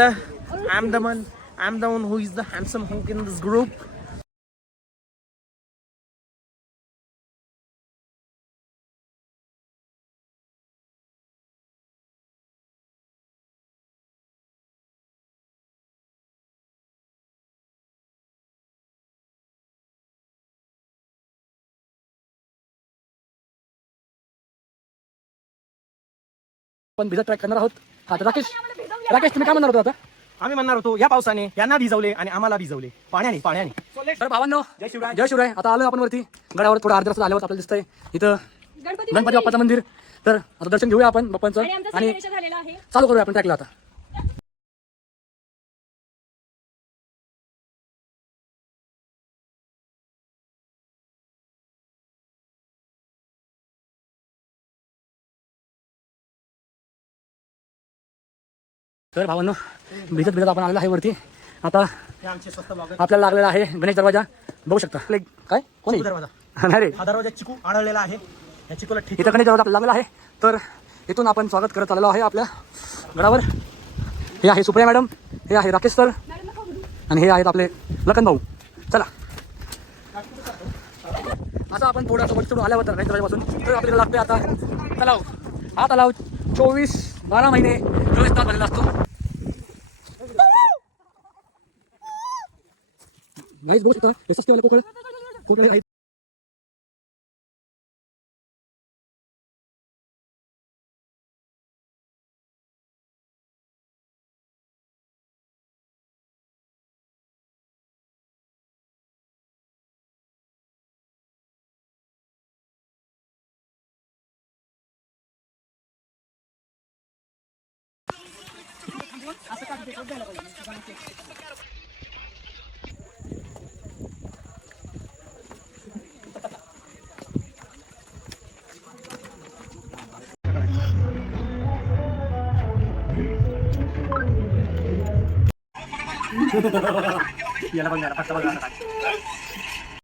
I'm the one who is the handsome hunk in this group. पण भिजत track करणार आहोत. हा तर राकेश तुम्ही काय म्हणणार होता आता? आम्ही म्हणणार होतो या पावसाने यांना भिजवले आणि आम्हाला भिजवले पाण्याने. तर भावांनो, जय शिवराय. आता आलो आपण वरती गडावर. थोडा अर्धा रस्ता आल्यावर आपल्याला दिसतंय इथं गणपती बाप्पाचं मंदिर. तर आता दर्शन घेऊया आपण बाप्पांचं आणि चालू करूया आपण ट्रॅकला आता. तर भावांनो, भिजत आपण आलेला आहे वरती. आता आपल्याला लागलेला आहे गणेश दरवाजा. बघू शकता काय कोणी नाही रे, हा दरवाजा चिकू आढळलेला आहे. या चिकूला ठीक इथं गणेश दरवाजा आपल्याला लागलेला आहे. तर इथून आपण स्वागत करत आलेलो आहे आपल्या गडावर. हे आहे सुप्रिया मॅडम, हे आहे राकेश सर आणि हे आहेत आपले लखन भाऊ. चला आता आपण थोडं वरती चढून आल्यावर गणेश दरवाजापासून तर आपल्याला लागते आता तलाव. हा तलाव 12 महिने 24 तास भरलेला असतो. गाईज बघू शकता हे सस्ते वाले कोकळे आहेत. याला बघा फक्त बघा.